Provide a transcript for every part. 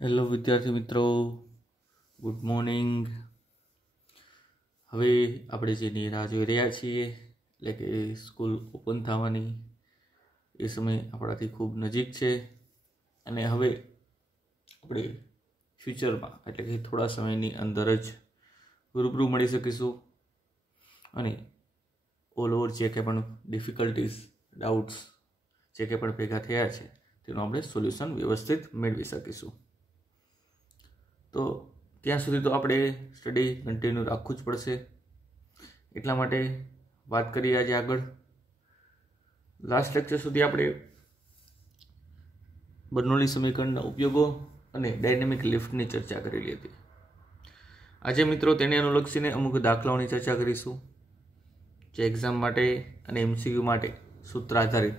Hello વિદ્યાર્થી મિત્રો, good morning. હવે આપણે જેની રાહ જોઈ રહ્યા છીએ એટલે કે સ્કૂલ ઓપન થવાની એ સમય આપણાથી ખૂબ નજીક છે અને હવે આપણે ફ્યુચરમાં એટલે કે થોડા સમયની અંદર જ રૂબરૂ મળી શકીશું અને ઓલ ઓવર જે કંઈ પણ ડિફિકલ્ટીઝ, ડાઉટ્સ જે કંઈ પણ ભેગા થયા છે તેનું આપણે સોલ્યુશન વ્યવસ્થિત મેળવી શકીશું. તો ત્યાં સુધી તો આપણે સ્ટડી કન્ટિન્યુ રાખવું જ પડશે. એટલા માટે વાત કરીએ આજે આગળ. લાસ્ટ લેક્ચર સુધી આપણે બર્નોલી સમીકરણના ઉપયોગો અને ડાયનેમિક લિફ્ટની ચર્ચા કરેલી હતી. આજે મિત્રો તેને અનુલક્ષીને અમુક દાખલાઓની ચર્ચા કરીશું જે એક્ઝામ માટે અને એમસીક્યુ માટે સૂત્ર આધારિત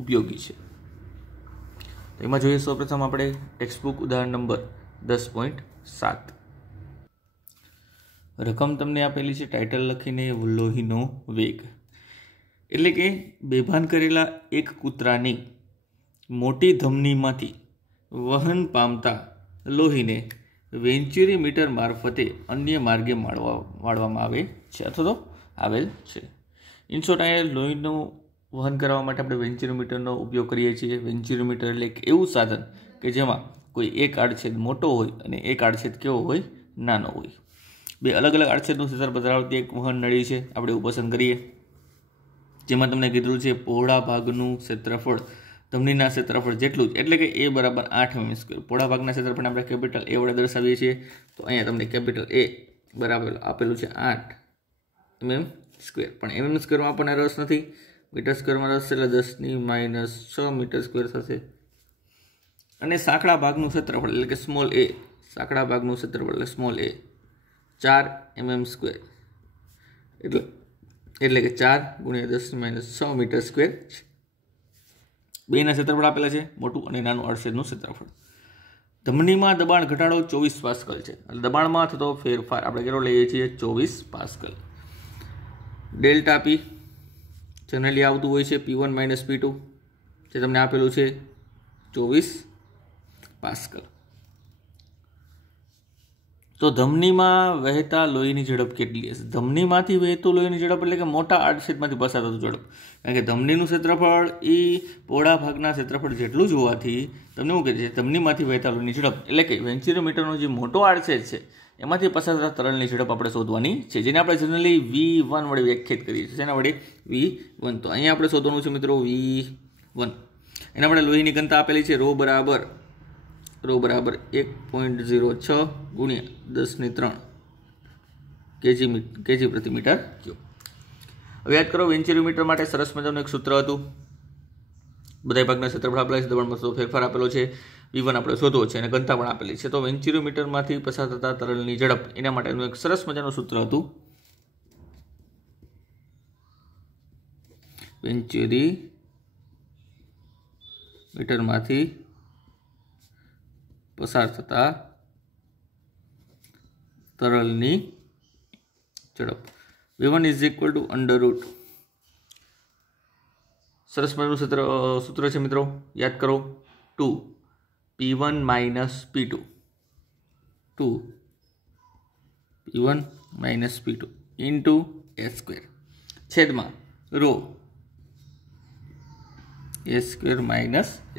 ઉપયોગી છે. તો એમાં જોઈએ સૌપ્રથમ આપણે ટેક્સ્ટબુક ઉદાહરણ નંબર 10.7. રકમ તમને આપેલી છે, ટાઇટલ લખીને લોહીનો વેગ, એટલે કે બેભાન કરેલા એક કૂતરાની મોટી ધમનીમાંથી વહન પામતા લોહીને વેન્ચ્યુરી મીટર મારફતે અન્ય માર્ગે વાળવામાં આવે છે અથવા તો આવેલ છે. ઇન શોર્ટ, અહીંયા લોહીનું વહન કરવા માટે આપણે વેન્ચ્યુરીમીટરનો ઉપયોગ કરીએ છીએ. વેન્ચ્યુરીમીટર એટલે એક એવું સાધન કે જેમાં કોઈ એક આડછેદ મોટો હોય અને એક આડછેદ કેવો હોય, નાનો હોય. બે અલગ અલગ આડછેદનું ક્ષેત્ર ધરાવતી એક વહન નળી છે. આપણે એવું પસંદ કરીએ જેમાં તમને કીધું છે પહોળા ભાગનું ક્ષેત્રફળ ધમનીના ક્ષેત્રફળ જેટલું જ, એટલે કે એ બરાબર 8 mm². પહોળા ભાગના ક્ષેત્રફળને આપણે કેપિટલ એ વડે દર્શાવીએ છીએ. તો અહીંયા તમને કેપિટલ એ બરાબર આપેલું છે 8 mm². પણ mm² આપણને રસ નથી, મીટર²માં રસ છે, એટલે 10⁻6 મીટર² થશે. અને સાંકડા ભાગનું ક્ષેત્રફળ એટલે કે સ્મોલ એ, સાંકડા ભાગનું ક્ષેત્રફળ એટલે સ્મોલ એ 4 mm², એટલે કે 4 × 10⁻6 મીટર² છે. બેના ક્ષેત્રફળ આપેલા છે, મોટું અને નાનું આડછેદનું ક્ષેત્રફળ. ધમનીમાં દબાણ ઘટાડો 24 પાસ્કલ છે. એટલે દબાણમાં થતો ફેરફાર આપણે કેટલો લઈએ છીએ, 24 પાસ્કલ. ડેલ્ટા પી જનરલી આવતું હોય છે P1 - P2, જે તમને આપેલું છે 24 પાસ્કલ. તો ધમનીમાં વહેતા લોહીની ઝડપ કેટલી હશે? ધમનીમાંથી વહેતું લોહીની ઝડપ એટલે કે મોટા આડછેદમાંથી પસાર થતું ઝડપ. કારણ કે ધમનીનું ક્ષેત્રફળ એ પહોળા ભાગના ક્ષેત્રફળ જેટલું જ હોવાથી તમને શું કહે છે, ધમનીમાંથી વહેતા લોહીની ઝડપ એટલે કે વેન્ચ્યુરીમીટરનો જે મોટો આડછેદ છે એમાંથી પસાર થતા તરલની ઝડપ આપણે શોધવાની છે, જેને આપણે જનરલી V1 વડે વ્યાખ્યાયિત કરીએ છીએ. એના વડે V1. તો અહીંયા આપણે શોધવાનું છે મિત્રો V1. એના વડે લોહીની ઘનતા આપેલી છે ρ બરાબર 1.06 × 10³ kg પ્રતિ મીટર ક્યુબ. હવે યાદ કરો, વેન્ચ્યુરીમીટર માટે સરસ મજાનું એક સૂત્ર હતું. બધા ભાગના ક્ષેત્રફળ આપેલા છે, દબાણમાં થતો ફેરફાર આપેલો છે, V1 આપણે શોધવો છે અને ઘનતા પણ આપેલી છે. તો વેન્ચ્યુરીમીટરમાંથી પસાર થતા તરલની ઝડપ એના માટેનું એક સરસ મજાનું સૂત્ર હતું. વેન્ચ્યુરીમીટરમાંથી પસાર થતા તરલની ઝડપ V1 = સરસ મજાનું સૂત્ર છે મિત્રો, યાદ કરો. 2 P1 - P2 2 P1 - P2 × a² છેદમાં ρ a² -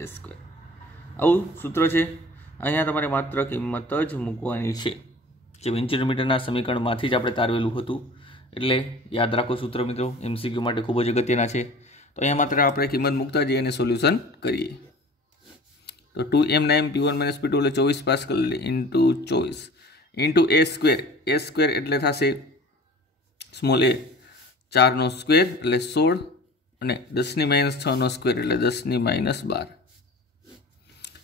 a². આવું સૂત્ર છે. અહીંયા તમારે માત્ર કિંમત જ મૂકવાની છે, જે વેન્ચ્યુરીમીટરના સમીકરણમાંથી જ આપણે તારવેલું હતું. એટલે યાદ રાખો સૂત્ર મિત્રો, એમસીક્યુ માટે ખૂબ જ અગત્યના છે. તો અહીંયા માત્ર આપણે કિંમત મૂકતા જઈએ અને સોલ્યુશન કરીએ. તો 2m9 P1 - P2 એટલે 24 પાસ્કલ × 24 × a² એટલે થશે સ્મોલ એ 4² એટલે 16 અને 10⁻6² એટલે 10⁻12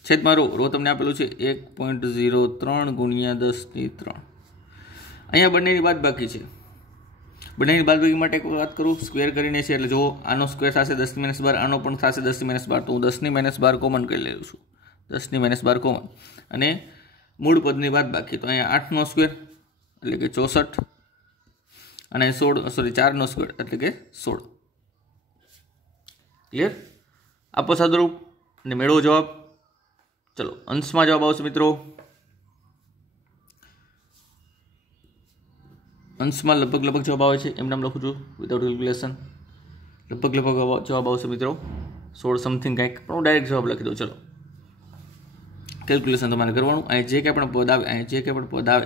છેદમાં ρ તમને આપેલું છે 1.03 × 10⁻3. અહીંયા બંનેની બાદબાકી છે. બંનેની બાદબાકી માટે એક વાત કરું, સ્ક્વેર કરીને છે, એટલે જો આનો સ્ક્વેર થશે 10⁻12, આનો પણ થશે 10⁻12. તો હું 10⁻12 કોમન કરી લઉં છું, 10⁻12 કોમન, અને મૂળ પદની બાદબાકી. તો અહીંયા 8² એટલે કે 64 અને 4² એટલે કે 16. ક્લિયર? આપો સાદુરૂપ અને મેળવો જવાબ. चलो अंश में जवाब आवशे मित्रों। अंश में लगभग जवाब आवे छे, एम नाम लखुं छुं विदाउट केल्क्युलेशन। लगभग जवाब आवशे मित्रों 16 समथिंग कंईक, पण डायरेक्ट जवाब लखी दઉં। चलो केल्क्युलेशन तमारे करवानुं। अहीं जे कांई पण पद आवे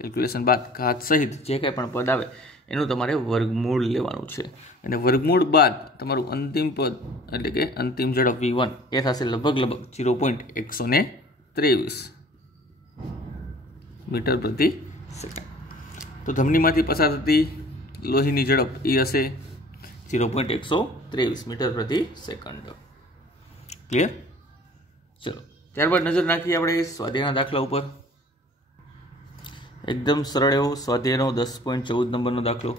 केल्क्युलेशन बाद घात सहित जे कांई पण पद आवे एनुं तमारे वर्गमूळ लेवानुं छे अने वर्गमूळ बाद तमारुं अंतिम पद एटले के अंतिम झड़प v1 ए थशे लगभग 0.123 मीटर प्रति सेकंड। तो धमनीमांथी पसार थती लोहीनी झड़प ए हशे 0.123 मीटर प्रति सेकंड। क्लियर? चलो त्यारबाद नजर नाखीए आपणे स्वाध्यायना दाखला उपर। एकदम सरळ एवो स्वाध्यायनो 10.14 नंबरनो दाखलो,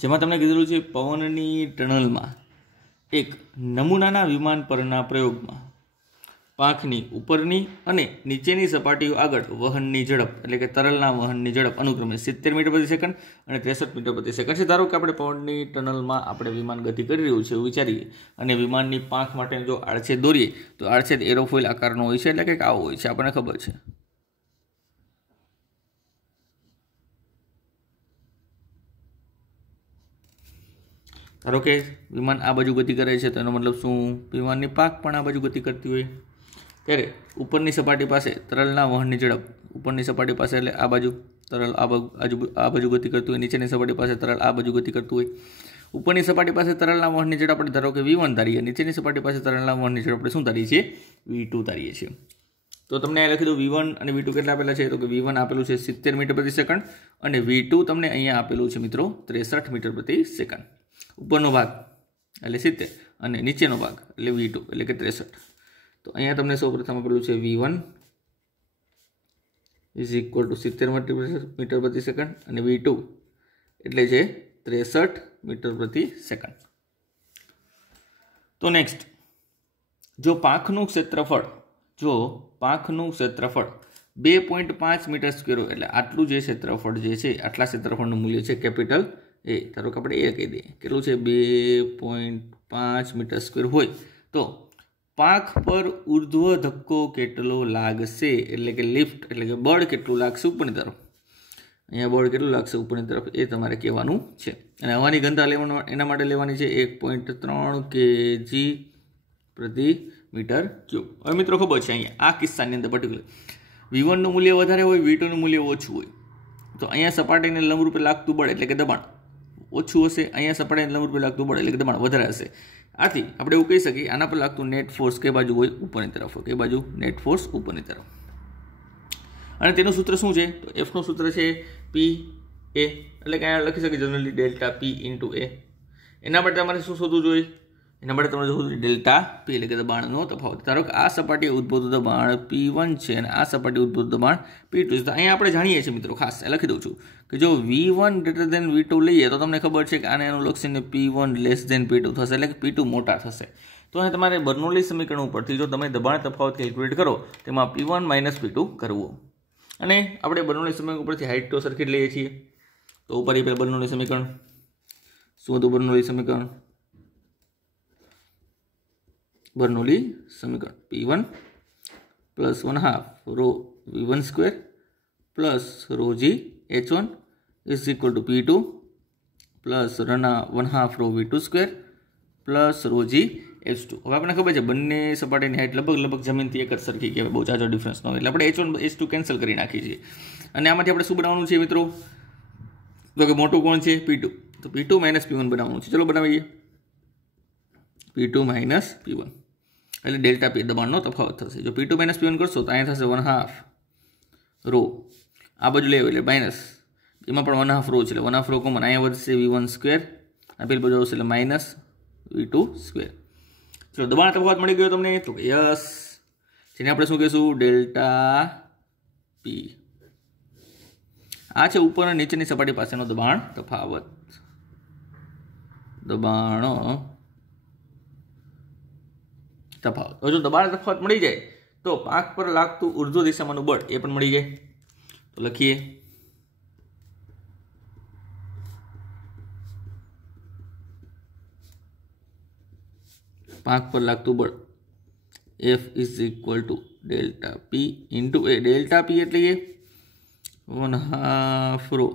जेमां तमने कीधेलुं छे पवननी टनलमां एक नमूनाना विमान परना प्रयोगमां પાંખની ઉપરની અને નીચેની સપાટીઓ આગળ વહનની ઝડપ એટલે કે તરલના વહનની ઝડપ અનુક્રમે 70 મીટર પ્રતિ સેકન્ડ અને 63 મીટર પ્રતિ સેકન્ડ છે। ધારો કે આપણે પવનની ટનલમાં આપણે વિમાન ગતિ કરી રહ્યું છે એવું વિચારીએ અને વિમાનની પાંખ માટે જો આડછેદ દોરીએ તો આડછેદ એરોફોઇલ આકારનો હોય છે, એટલે કંઈક આવો હોય છે, આપણને ખબર છે। ધારો કે વિમાન આ બાજુ ગતિ કરે છે તો એનો મતલબ શું? વિમાનની પાંખ પણ આ બાજુ ગતિ કરતી હોય। ત્યારે ઉપરની સપાટી પાસે તરલના વહનની ઝડપ ઉપરની સપાટી પાસે એટલે આ બાજુ તરલ આ બાજુ ગતિ કરતું હોય, નીચેની સપાટી પાસે તરલ આ બાજુ ગતિ કરતું હોય। ઉપરની સપાટી પાસે તરલના વહનની ઝડપ આપણે ધારો કે v1 ધારીએ, નીચેની સપાટી પાસે તરલના વહનની ઝડપ આપણે શું ધારીએ છીએ? v2 ધારીએ છીએ। તો તમને અહીં લખી દઉં v1 અને v2 કેટલા આપેલા છે? તો કે v1 આપેલું છે 70 મીટર પ્રતિ સેકન્ડ અને v2 તમને અહીંયા આપેલું છે મિત્રો 63 મીટર પ્રતિ સેકન્ડ। ઉપરનો ભાગ એટલે 70 અને નીચેનો ભાગ એટલે v2 એટલે કે 63। तो अँ तमने सौ प्रथम आपेलू है v1 is equal to 70 metre प्रति सेकंड और v2 एटले 63 मीटर प्रति सेकंड। तो नेक्स्ट जो પાંખનું क्षेत्रफળ 2.5 मीटर स्क्वेर एटले आटलू जे क्षेत्रफળ जे छे आटला क्षेत्रफળનું मूल्य है कैपिटल ए। धारो के आपणे ए कही दीए केटलुं छे 2.5 मीटर स्क्वेर होय तो પાંખ पर ऊर्ध्व धक्को केटलो लागशे એટલે કે લિફ્ટ એટલે કે બળ કેટલું લાગશે ઉપરની તરફ, અહીંયા બળ કેટલું લાગશે ઉપરની તરફ એ તમારે કહેવાનું છે। અને હવાની ઘનતા લેવાનો એના માટે લેવાની છે 1.3 kg પ્રતિ મીટર ક્યુબ। હવે મિત્રો ખબર છે અહીંયા આ કિસ્સાની અંદર પર્ટિક્યુલર v1 નું મૂલ્ય વધારે હોય, v2 નું મૂલ્ય ઓછું હોય તો અહીંયા સપાટીને લંબરૂપે લાગતું બળ એટલે કે દબાણ ઓછું હશે, અહીંયા સપાટીને લંબરૂપે લાગતું બળ એટલે કે દબાણ વધારે હશે। आथी આપણે એવું કહી શકીએ આના પર લાગતું નેટ ફોર્સ કઈ બાજુ હોય? ઉપરની તરફ હોય। કઈ બાજુ? નેટ ફોર્સ ઉપરની તરફ। અને તેનું સૂત્ર શું છે? તો એફ નું સૂત્ર છે પી એ એટલે કે આ લખી શકીએ જનરલી ડેલ્ટા પી ઇન્ટુ એ। એના માટે તમારે શું શોધવું જોઈએ? એના માટે તમારે શોધવું જોઈએ ડેલ્ટા પી એટલે કે દબાણનો તફાવત। ધારો કે આ સપાટીએ ઉદ્ભવતું દબાણ P1 છે અને આ સપાટીએ ઉદ્ભવતું દબાણ P2 છે। તો અહીંયા આપણે જાણીએ છીએ મિત્રો, ખાસ લખી દઉં છું કે જો V1 ગ્રેટર ધેન V2 લઈએ તો તમને ખબર છે કે આને અનુલક્ષીને P1 લેસ ધેન P2 થશે એટલે કે P2 મોટા થશે। તો અહીં તમારે બર્નોલી સમીકરણ ઉપરથી જો તમે દબાણ તફાવત કેલ્ક્યુલેટ કરો તેમાં P1 માઇનસ P2 કરવું અને આપણે બર્નોલી સમીકરણ ઉપરથી હાઇટ તો સરખી જ લઈએ છીએ। તો ઉપર પેલા બર્નોલી સમીકરણ શું હતું? બર્નોલી સમીકરણ बर्नौली समीकरण P1 plus 1/2 rho V1 square plus rho G H1 is equal to P2 plus 1/2 rho V2 square plus rho G H2। હવે આપણે ખબર છે બંને સપાટીની હાઇટ લગભગ જમીનથી એક જ સરખી કહેવાય, બહુ જાજો ડિફરન્સ ન હોય એટલે આપણે H1 H2 કેન્સલ કરી નાખીએ છીએ અને આમાંથી આપણે શું બનાવવાનું છે મિત્રો? તો કે મોટું કોણ છે? P2, તો P2 માઇનસ P1 બનાવવાનું છે। ચલો બનાવીએ P2 માઇનસ P1 એટલે ડેલ્ટા પી દબાણનો તફાવત થશે। જો P2 માઇનસ P1 કરશો તો અહીંયા થશે 1/2 રો, આ બાજુ લેવું એટલે માઇનસ, એમાં પણ 1/2 રો છે એટલે 1/2 રો કોમન, અહીંયા વધશે V1 સ્ક્વેર, આ પેલી બાજુ આવશે એટલે માઇનસ V2 સ્ક્વેર। ચલો દબાણ તફાવત મળી ગયો તમને? તો યસ, જેને આપણે શું કહીશું? ડેલ્ટા પી। આ છે ઉપર અને નીચેની સપાટી પાસેનો દબાણ તફાવત, દબાણો તફાવત। હવે જો દબાણ તફાવત મળી જાય તો પાંખ પર લાગતું ઉર્ધ્વ દિશામાંનું બળ એ પણ મળી જાય। તો લખીએ પાંખ પર લાગતું બળ F is equal to delta P into a. Delta P એટલે કે 1/2 rho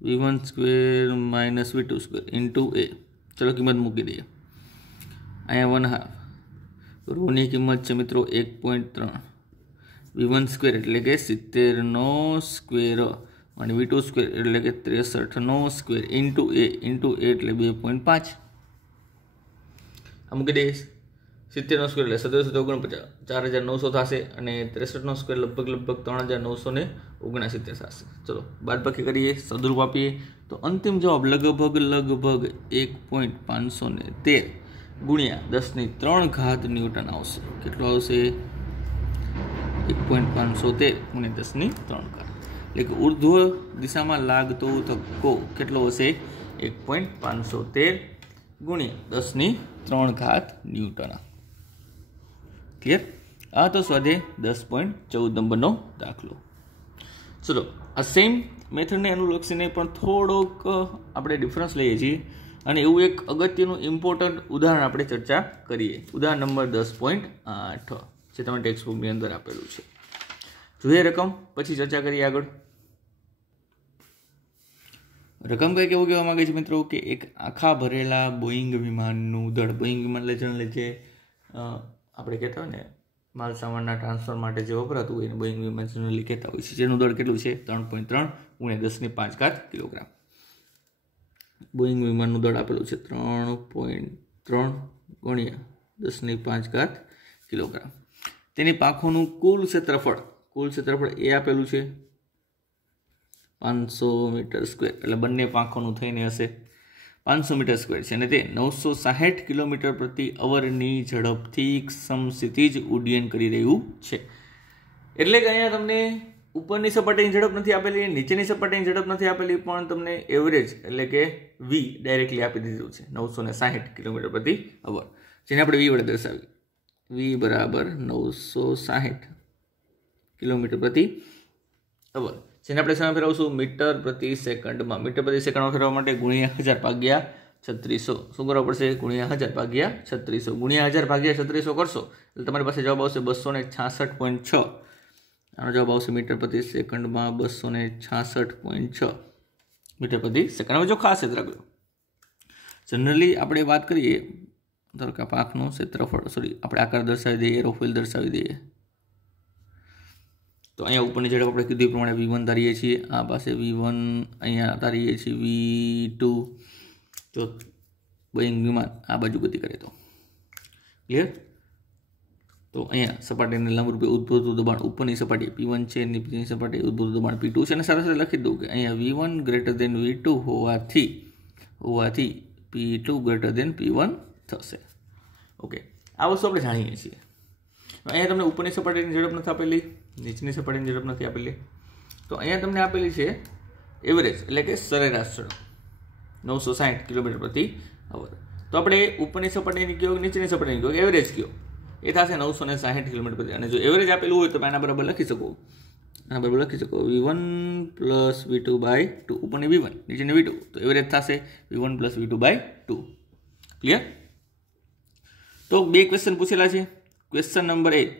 V1 square minus V2 square into a. ચલો કિંમત મૂકી દઈએ। અહીંયા 1/2 રોની કિંમત છે મિત્રો 1.3, V1 સ્ક્વેર એટલે કે 70નો સ્ક્વેર અને V2 સ્ક્વેર એટલે કે 63નો સ્ક્વેર ઇન્ટુ એ એટલે 2.5। આ મૂકી દઈએ। 70નો સ્ક્વેર એટલે 1749, 4900 થશે અને 63નો સ્ક્વેર લગભગ 3979 થશે। ચલો બાદબાકી કરીએ, સદરૂપ આપીએ તો અંતિમ જવાબ લગભગ 1.513 ગુણ્યા 10⁻³ ન્યૂટન આવશે। કેટલો આવશે? 1.513 ગુણ્યા 10⁻³ એટલે કે ઉર્ધ્વ દિશામાં લાગતો ધક્કો કેટલો હશે? 1.513 ગુણ્યા 10⁻³ ન્યૂટન। ક્લિયર? આ તો સ્વાધ્યાય 10.14 નંબરનો દાખલો। ચલો આ સેમ મેથડને અનુલક્ષીને પણ થોડોક આપણે ડિફરન્સ લઈએ છીએ અને એવું એક અગત્યનું ઇમ્પોર્ટન્ટ ઉદાહરણ આપણે ચર્ચા કરીએ। ઉદાહરણ નંબર 10.8 જે તમે ટેક્સ્ટ બુકની અંદર આપેલું છે। જોઈએ રકમ, પછી ચર્ચા કરીએ આગળ। રકમ કંઈક એવું કહેવા માંગે છે મિત્રો કે એક આખા ભરેલા બોઈંગ વિમાનનું દળ, બોઈંગ વિમાન જનરલી જે આપણે કહેતા હોય ને માલ સામાનના ટ્રાન્સફર માટે જે વપરાતું હોય એને બોઈંગ વિમાન જનરલી કહેતા હોય છે, જેનું દળ કેટલું છે? 3.3 ગુણ્યા 10⁵ કિલોગ્રામ। બોઈંગ વિમાનનું દળ આપેલું છે 3.3 ગુણ્યા 10⁵ કિલોગ્રામ। તેની પાંખોનું કુલ ક્ષેત્રફળ એ આપેલું છે 500 મીટર સ્ક્વેર, એટલે બંને પાંખોનું થઈને હશે 500 મીટર સ્ક્વેર છે અને તે 960 કિલોમીટર પ્રતિ અવરની ઝડપથી સમક્ષિતિજ ઉડ્ડયન કરી રહ્યું છે। એટલે કે અહીંયા તમને ઉપરની સપાટીની ઝડપ નથી આપેલી, નીચેની સપાટીની ઝડપ નથી આપેલી, પણ તમને એવરેજ એટલે કે V ડાયરેક્ટલી આપી દીધું છે 960 કિલોમીટર પ્રતિ અવર, જેને આપણે V વડે દર્શાવી। V બરાબર 960 કિલોમીટર પ્રતિ અવર, જેને આપણે સામે ફેરવશું મીટર પ્રતિ સેકન્ડમાં। મીટર પ્રતિ સેકન્ડમાં ફેરવવા માટે ગુણ્યા 1000 ભાગ્યા 3600 શું કરવા પડશે? ગુણ્યા 1000 ભાગ્યા 3600, ગુણ્યા 1000 ભાગ્યા 3600 કરશો એટલે તમારી પાસે જવાબ આવશે 266.6। આનો જવાબ આવશે મીટર પ્રતિ સેકન્ડમાં 266.6 મીટર પ્રતિ સેકન્ડ। હવે જો ખાસ યાદ રાખજો, જનરલી આપણે વાત કરીએ ધારો કે પાંખનું ક્ષેત્રફળ, આપણે આકાર દર્શાવી દઈએ, એરોફોઇલ દર્શાવી દઈએ તો અહીંયા ઉપરની ઝડપ આપણે કીધું પ્રમાણે V1 ધારીએ છીએ, આ પાસે V1, અહીંયા ધારીએ છીએ V2। જો બોઈંગ વિમાન આ બાજુ ગતિ કરે તો ક્લિયર? તો અહીંયા સપાટીને લંબરૂપે ઉદ્ભવતું દબાણ ઉપરની સપાટી P1 છે, નીચેની સપાટી ઉદ્ભવતું દબાણ P2 છે અને સાથે સાથે લખી દઉં કે અહીંયા V1 > V2 હોવાથી P2 > P1 થશે। ઓકે, આ વસ્તુ આપણે જાણીએ છીએ। અહીંયા તમને ઉપરની સપાટીની ઝડપ નથી આપેલી, નીચેની સપાટીની ઝડપ નથી આપેલી, તો અહીંયા તમને આપેલી છે એવરેજ એટલે કે સરેરાશ ઝડપ 960 કિલોમીટર પ્રતિ અવર। તો આપણે ઉપરની સપાટીની કયો નીચેની સપાટીની કયો એવરેજ કયો એ થશે 960 કિલોમીટર પ્રતિ, અને જો એવરેજ આપેલું હોય તો આના બરાબર લખી શકો V1 + V2/2, ઉપરની V1 નીચેની V2, તો એવરેજ થશે V1 + V2/2। ક્લિયર? તો બે ક્વેશ્ચન પૂછેલા છે। ક્વેશ્ચન નંબર 1,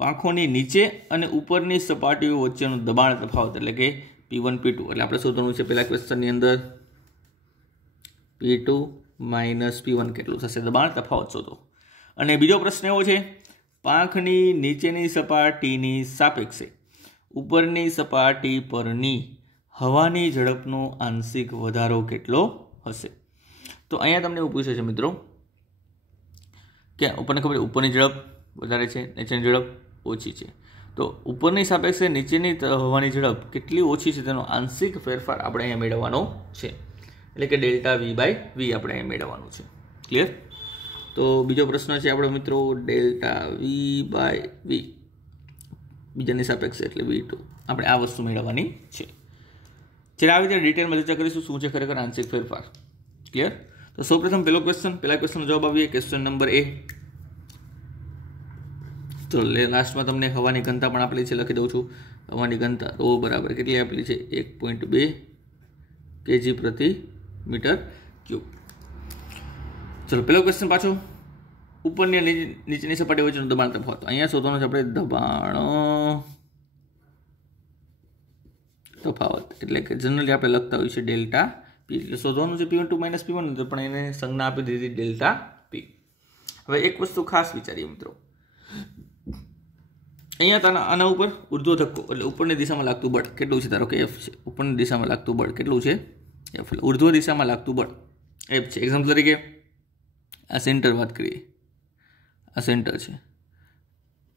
પાંખોની નીચે અને ઉપરની સપાટીઓ વચ્ચેનું દબાણ તફાવત એટલે કે P1 P2 એટલે આપણે શોધવાનું છે પહેલા ક્વેશ્ચનની અંદર P2 - P1 કેટલું થશે, દબાણ તફાવત શોધો। અને બીજો પ્રશ્ન એવો છે, પાંખની નીચેની સપાટીની સાપેક્ષે ઉપરની સપાટી પરની હવાની ઝડપનો આંશિક વધારો કેટલો હશે? તો અહીંયા તમને એવું પૂછે છે મિત્રો કે ઉપરને ખબર ઉપરની ઝડપ વધારે છે, નીચેની ઝડપ ઓછી છે, તો ઉપરની સાપેક્ષે નીચેની હવાની ઝડપ કેટલી ઓછી છે તેનો આંશિક ફેરફાર આપણે અહીંયા મેળવવાનો છે, એટલે કે ડેલ્ટા V/V આપણે અહીંયા મેળવવાનું છે। ક્લિયર? તો બીજો પ્રશ્ન છે આપણો મિત્રો ડેલ્ટા V/V બીજાની સાપેક્ષે એટલે V2, આપણે આ વસ્તુ મેળવવાની છે। જ્યારે આવી રીતે ડિટેલમાં ચર્ચા કરીશું શું છે ખરેખર આંશિક ફેરફાર। ક્લિયર? તો સૌપ્રથમ પહેલા ક્વેશ્ચનનો જવાબ આવીએ। ક્વેશ્ચન નંબર A, તો લાસ્ટમાં તમને હવાની ઘનતા પણ આપેલી છે, લખી દઉં છું। હવાની ઘનતા ρ બરાબર કેટલી આપેલી છે? 1.2 kg/m3। ચલો પહેલો ક્વેશ્ચન પાછો, ઉપરની અને નીચેની સપાટી વચ્ચેનું દબાણ તફાવત. અહીંયા શોધવાનું છે આપણે દબાણ તફાવત, એટલે કે જનરલી આપણે લખતા હોઈએ છીએ ડેલ્ટા પી. એટલે શોધવાનું છે P12 - P1, પણ એને સંજ્ઞા આપી દીધી ડેલ્ટા પી. હવે એક વસ્તુ ખાસ વિચારીએ મિત્રો, અહીંયા આના ઉપર ઉર્ધ્વ ધક્કો એટલે ઉપરની દિશામાં લાગતું બળ કેટલું છે? ધારો કે F છે. ઉપરની દિશામાં લાગતું બળ કેટલું છે? F. એટલે ઉર્ધ્વ દિશામાં લાગતું બળ F છે. એક્ઝામ્પલ તરીકે આ સેન્ટર વાત કરીએ, આ સેન્ટર છે,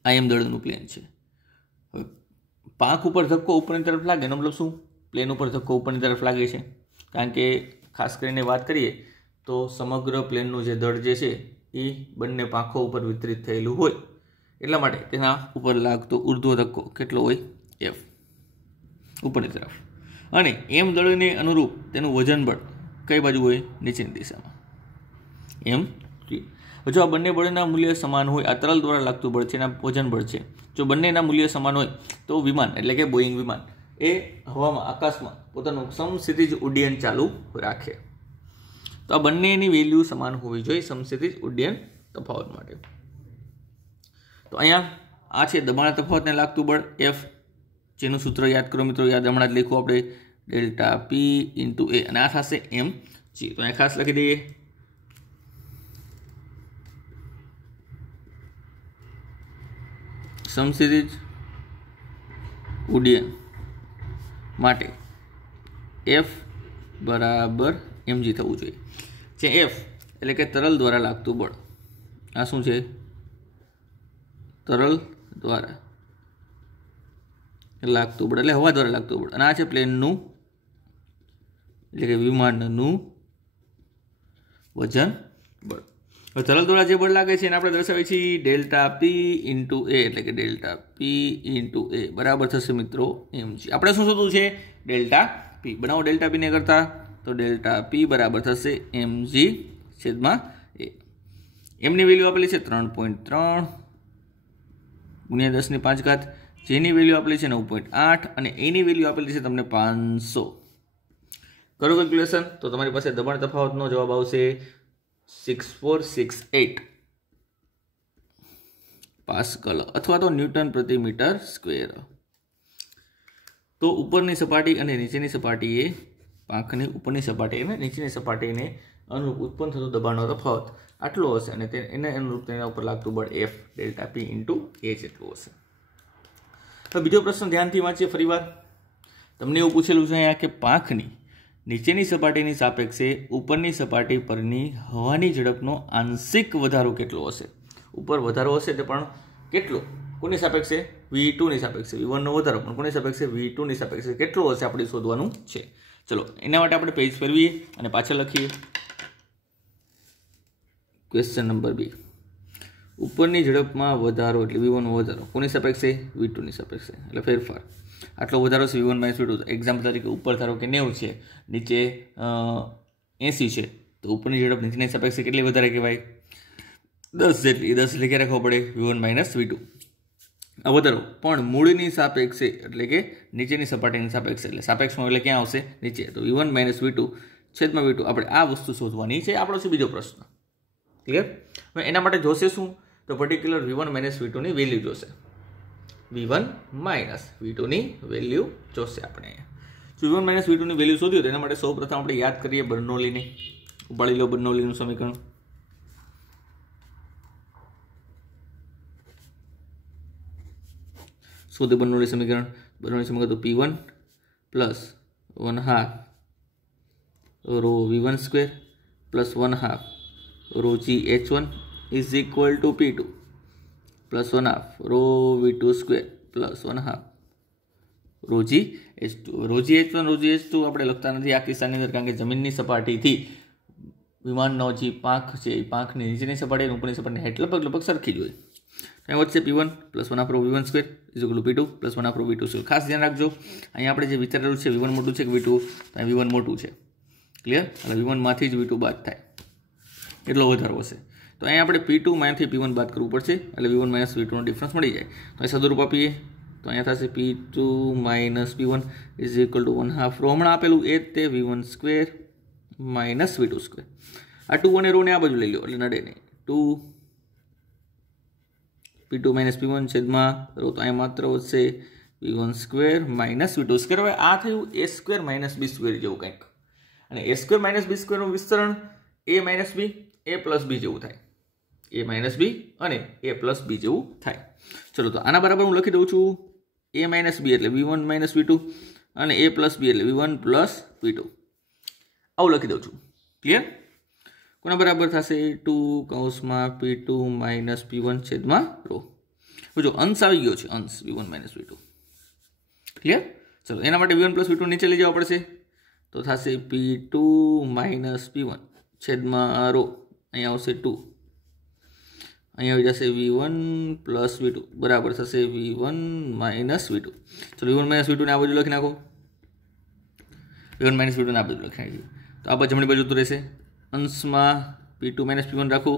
આ એમ દળનું પ્લેન છે. હવે પાંખ ઉપર ધક્કો ઉપરની તરફ લાગે એનો મતલબ શું? પ્લેન ઉપર ધક્કો ઉપરની તરફ લાગે છે. કારણ કે ખાસ કરીને વાત કરીએ તો સમગ્ર પ્લેનનું જે દળ જે છે એ બંને પાંખો ઉપર વિતરિત થયેલું હોય, એટલા માટે તેના ઉપર લાગતો ઉર્ધ્વ ધક્કો કેટલો હોય? F, ઉપરની તરફ. અને એમ દળને અનુરૂપ તેનું વજન બળ કઈ બાજુ હોય? નીચેની દિશામાં. એમ. જો આ બંને બળના મૂલ્ય સમાન હોય, આ તરલ દ્વારા લાગતું બળ છે, એના વજન બળ છે, જો બંનેના મૂલ્ય સમાન હોય તો વિમાન એટલે કે બોઈંગ વિમાન એ હવામાં આકાશમાં પોતાનું સમક્ષિતિજ ઉડ્ડયન ચાલુ રાખે. તો આ બંનેની વેલ્યુ સમાન હોવી જોઈએ સમક્ષિતિજ ઉડ્ડયન તફાવત માટે. તો અહીંયા આ છે દબાણ તફાવતને લાગતું બળ F, જેનું સૂત્ર યાદ કરો મિત્રો, યાદ હમણાં જ લખ્યું આપણે ડેલ્ટા પી ઇન્ટુ એ, અને આ થશે mg. તો અહીંયા ખાસ લખી દઈએ સમક્ષિતિજ ઉડ્ડયન માટે F બરાબર mg થવું જોઈએ. જે F એટલે કે તરલ દ્વારા લાગતું બળ, આ શું છે? તરલ દ્વારા લાગતું બળ એટલે હવા દ્વારા લાગતું બળ, અને આ છે પ્લેનનું એટલે કે વિમાનનું વજન બળ. હવે તરલ દ્વારા જે બળ લાગે છે એને આપણે દર્શાવીએ છીએ ડેલ્ટા પી ઇન્ટુ એ, એટલે કે ડેલ્ટા પી ઇન્ટુ એ બરાબર થશે મિત્રો mg. આપણે શું શોધવું છે? ડેલ્ટા પી. બનાવો ડેલ્ટા પી ને કરતા, તો ડેલ્ટા પી બરાબર થશે mg છેદમાં એ. એમની વેલ્યુ આપેલી છે 3.3 ગુણ્યા 10⁵, જેની વેલ્યુ આપેલી છે 9.8 અને એની વેલ્યુ આપેલી છે તમને 500. કરો કેલ્ક્યુલેશન તો તમારી પાસે દબાણ તફાવતનો જવાબ આવશે 6468 પાસ્કલ અથવા તો ન્યૂટન પ્રતિ મીટર સ્ક્વેર. તો ઉપરની સપાટી અને નીચેની સપાટીએ પાંખની ઉપરની સપાટી અને નીચેની સપાટીને અનુરૂપ ઉત્પન્ન થતું દબાણનો તફાવત આટલો હશે, અને એને અનુરૂપ તેના ઉપર લાગતું બળ F ડેલ્ટા પી ઇન્ટુ એ જેટલું હશે. હવે બીજો પ્રશ્ન ધ્યાનથી વાંચીએ ફરીવાર. તમને એવું પૂછેલું છે અહીંયા કે પાંખની નીચેની સપાટીની સાપેક્ષે ઉપરની સપાટી પરની હવાની ઝડપનો આંશિક વધારો કેટલો હશે? ઉપર વધારો હશે તે પણ કેટલો? કોની સાપેક્ષે? V2 ની સાપેક્ષે. V1 નો વધારો પણ કોની સાપેક્ષે? V2 ની સાપેક્ષે કેટલો હશે આપણે શોધવાનું છે. ચલો એના માટે આપણે પેજ ફેરવીએ અને પાછળ લખીએ. Question number 2. ઉપરની ઝડપમાં વધારો એટલે V1 નો વધારો કોની સાપેક્ષે? V2 ની સાપેક્ષે, એટલે ફેરફાર. આટલો વધારો છે V1 - V2. એક્ઝામ્પલ તરીકે ઉપર ધારો કે 90 છે, નીચે 80 છે, તો ઉપરની ઝડપ નીચેની સાપેક્ષે કેટલી વધારે કહેવાય? 10 જેટલી. 10 એટલે ક્યારે ખબર પડે? V1 - V2. આ વધારો પણ મૂળની સાપેક્ષે એટલે કે નીચેની સપાટીની સાપેક્ષે, એટલે સાપેક્ષમાં એટલે ક્યાં આવશે? નીચે. તો V1 - V2 છેદમાં V2 આપણે આ વસ્તુ શોધવાની છે. આપણો છે બીજો પ્રશ્ન. ક્લિયર? હવે એના માટે જોશે શું? તો પર્ટિક્યુલર V1 - V2 ની વેલ્યુ જોશે. V1 - V2 ની વેલ્યુ જોશે આપણે. જો V1 - V2 ની વેલ્યુ શોધ્યું તો એના માટે સૌપ્રથમ આપણે યાદ કરીએ બર્નોલીને. ઉપાડી લો બર્નોલીનું સમીકરણ. શોધે બર્નોલી સમીકરણ. બર્નોલી સમીકરણ તો P1 plus 1/2 rho V1 square plus 1/2 rho GH1 is equal to P2 plus 1/2 rho V2 square plus 1/2 rho GH2. Rho GH1 rho GH2 આપણે લખતા નથી આ કિસ્સાની અંદર, કારણ કે જમીનની સપાટીથી વિમાનનો જે પાંખ છે એ પાંખની નીચેની સપાટી અને ઉપરની સપાટીની હાઈટ લગભગ સરખી જ હોય. અહીં વધશે P1 plus 1/2 rho V1 square is equal to P2 plus 1/2 rho V2 square. ખાસ ધ્યાન રાખજો અહીંયા આપણે જે વિચારેલું છે V1 મોટું છે કે V2, તો અહીં V1 મોટું છે. ક્લિયર? એટલે V1 માંથી જ V2 બાદ થાય એટલો વધારો હશે. તો અહીંયા આપણે P2 માંથી P1 બાદ કરવું પડશે, એટલે V1 - V2 નો ડિફરન્સ મળી જાય. તો અહીં સદરૂપ આપીએ તો અહીંયા થશે P2 - P1 is equal two 1/2 row હમણાં આપેલું એ જ તે V1 square minus V2 square. આ 2 અને રો ને આ બાજુ લઈ લો એટલે નડે નહીં. 2 P2 માઇનસ P1 છેદમાં રો, તો અહીં માત્ર વધશે P1 square minus P2 square. હવે આ થયું A square minus B square જેવું કંઈક, અને A સ્ક્વેર માઇનસ B સ્ક્વેરનું વિસ્તરણ A minus B A plus B જેવું થાય, A માઇનસ B અને A પ્લસ B જેવું થાય. ચલો તો આના બરાબર હું લખી દઉં છું A માઇનસ B એટલે V1 માઇનસ V2 અને A પ્લસ B એટલે V1 પ્લસ V2. આવું લખી દઉં છું. ક્લિયર? કોના બરાબર થશે? 2 કૌંસમાં P2 માઇનસ P1 છેદમાં રો. જો અંશ આવી ગયો છે, અંશ V1 માઇનસ V2. ક્લિયર? ચલો એના માટે V1 પ્લસ V2 નીચે લઈ જવા પડશે, તો થશે P2 માઇનસ P1 છેદમાં રો, અહીંયા આવશે 2, અહીંયા આવી જશે V1 પ્લસ V2 બરાબર થશે V1 માઇનસ V2. ચલો V1 માઇનસ V2 ને આ બાજુ લખી નાખો, V1 માઇનસ V2 ને આ બાજુ લખી નાખીએ, તો આ બાજુ જમણી બાજુ તો રહેશે. અંશમાં P2 માઇનસ P1 રાખું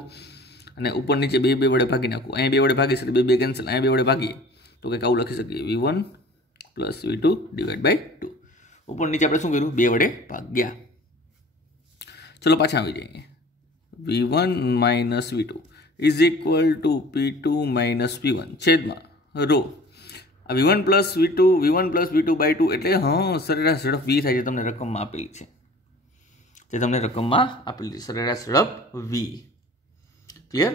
અને ઉપર નીચે બે વડે ભાગી નાખું. અહીંયા 2 વડે ભાગી શકે, બે કેન્સલ, અહીંયા 2 વડે ભાગીએ તો કંઈક આવું લખી શકીએ V1 plus V2 divide by 2. ઉપર નીચે આપણે શું કર્યું? 2 વડે ભાગ્યા. ચલો પાછા આવી જઈએ. V1 minus V2 is equal to P2 minus P1 છેદમાં રો. આ V1 પ્લસ V2 બાય 2 એટલે સરેરાશ ઝડપ V થાય છે, તમને રકમમાં આપેલી છે, તે તમને રકમમાં આપેલી છે, સરેરાશ ઝડપ V. ક્લિયર?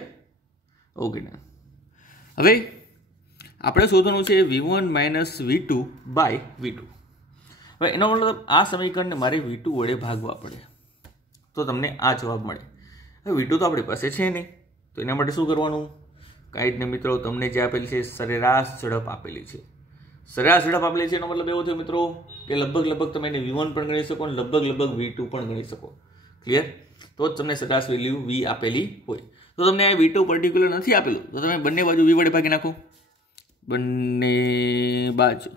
ઓકે. હવે આપણે શોધવાનું છે V1 minus V2 by V2. હવે એનો મતલબ આ સમીકરણને મારે V2 વડે ભાગવા પડે તો તમને આ જવાબ મળે. હવે V2 તો આપણી પાસે છે નહીં, તો એના માટે શું કરવાનું? કાંઈ જ ને મિત્રો, તમને જે આપેલી છે સરેરાશ ઝડપ આપેલી છે. સરેરાશ ઝડપ આપેલી છે એનો મતલબ એવો થયો મિત્રો કે લગભગ તમે એને V1 પણ ગણી શકો અને લગભગ V2 પણ ગણી શકો. ક્લિયર? તો જ તમને સરેરાશ વેલ્યુ V આપેલી હોય. તો તમને આ V2 પર્ટિક્યુલર નથી આપેલું તો તમે બંને બાજુ V વડે ભાગી નાખો, બંને બાજુ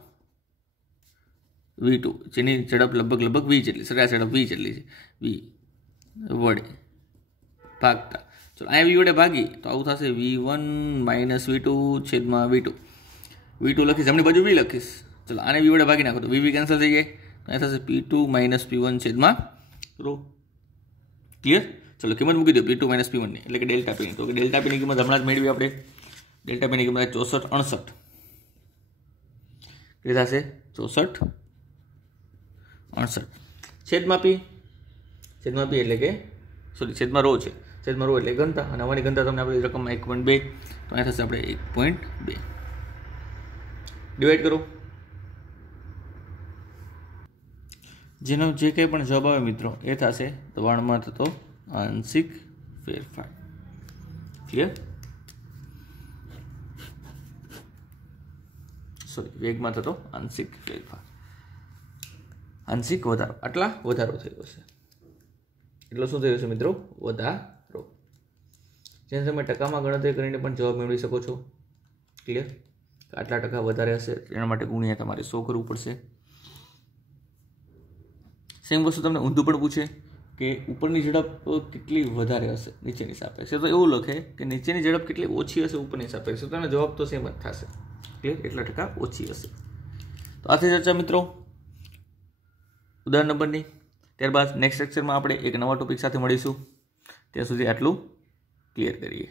V2 જેની ઝડપ લગભગ V જેટલી, સરેરાશ ઝડપ V જેટલી છે, V વડે ભાગતા. ચલો અહીંયા V વડે ભાગી તો આવું થશે V1 માઇનસ V2 છેદમાં V2. V2 લખીશ, જમણી બાજુ V લખીશ. ચલો આને V વડે ભાગી નાખો તો V કેન્સલ થઈ જાય, અહીંયા થશે P2 માઇનસ P1 છેદમાં રો. ક્લિયર? ચલો કિંમત મૂકી દો P2 માઇનસ P1 ની, એટલે કે ડેલ્ટા P ની. તો કે ડેલ્ટા P ની કિંમત હમણાં જ મેળવી આપણે. ડેલ્ટા P ની કિંમત 6468. એ થશે 6468 છેદમાં P એટલે કે છેદમાં રો છે, છેદમાં રો એટલે ઘનતા, અને અમારી ઘનતા તમને આપણી રકમમાં 1.2, તો અહીંયા થશે આપણે 1.2. ડિવાઈડ કરો, જેનો જે કંઈ પણ જવાબ આવે મિત્રો એ થશે દબાણમાં થતો આંશિક ફેરફાર. ક્લિયર? વેગમાં થતો આંશિક ફેરફાર, આંશિક વધારો, આટલા વધારો થયો છે. એટલો શું થયો છે મિત્રો? વધારો. જેને તમે ટકામાં ગણતરી કરીને પણ જવાબ મેળવી શકો છો. ક્લિયર? આટલા ટકા વધારે હશે એના માટે ગુણ્યા તમારે 100 કરવું પડશે. સેમ વસ્તુ તમને ઊંધું પણ પૂછે કે ઉપરની ઝડપ કેટલી વધારે હશે નીચેની સાપેક્ષે, તો એવું લખે કે નીચેની ઝડપ કેટલી ઓછી હશે ઉપરની સાપેક્ષે, તો એનો જવાબ તો સેમ જ થશે. ક્લિયર? એટલા ટકા ઓછી હશે. તો આથી ચર્ચા મિત્રો ઉદાહરણ નંબરની. ત્યારબાદ નેક્સ્ટ લેક્ચરમાં આપણે એક નવા ટોપિક સાથે મળીશું. ત્યાં સુધી આટલું ક્લિયર કરીએ.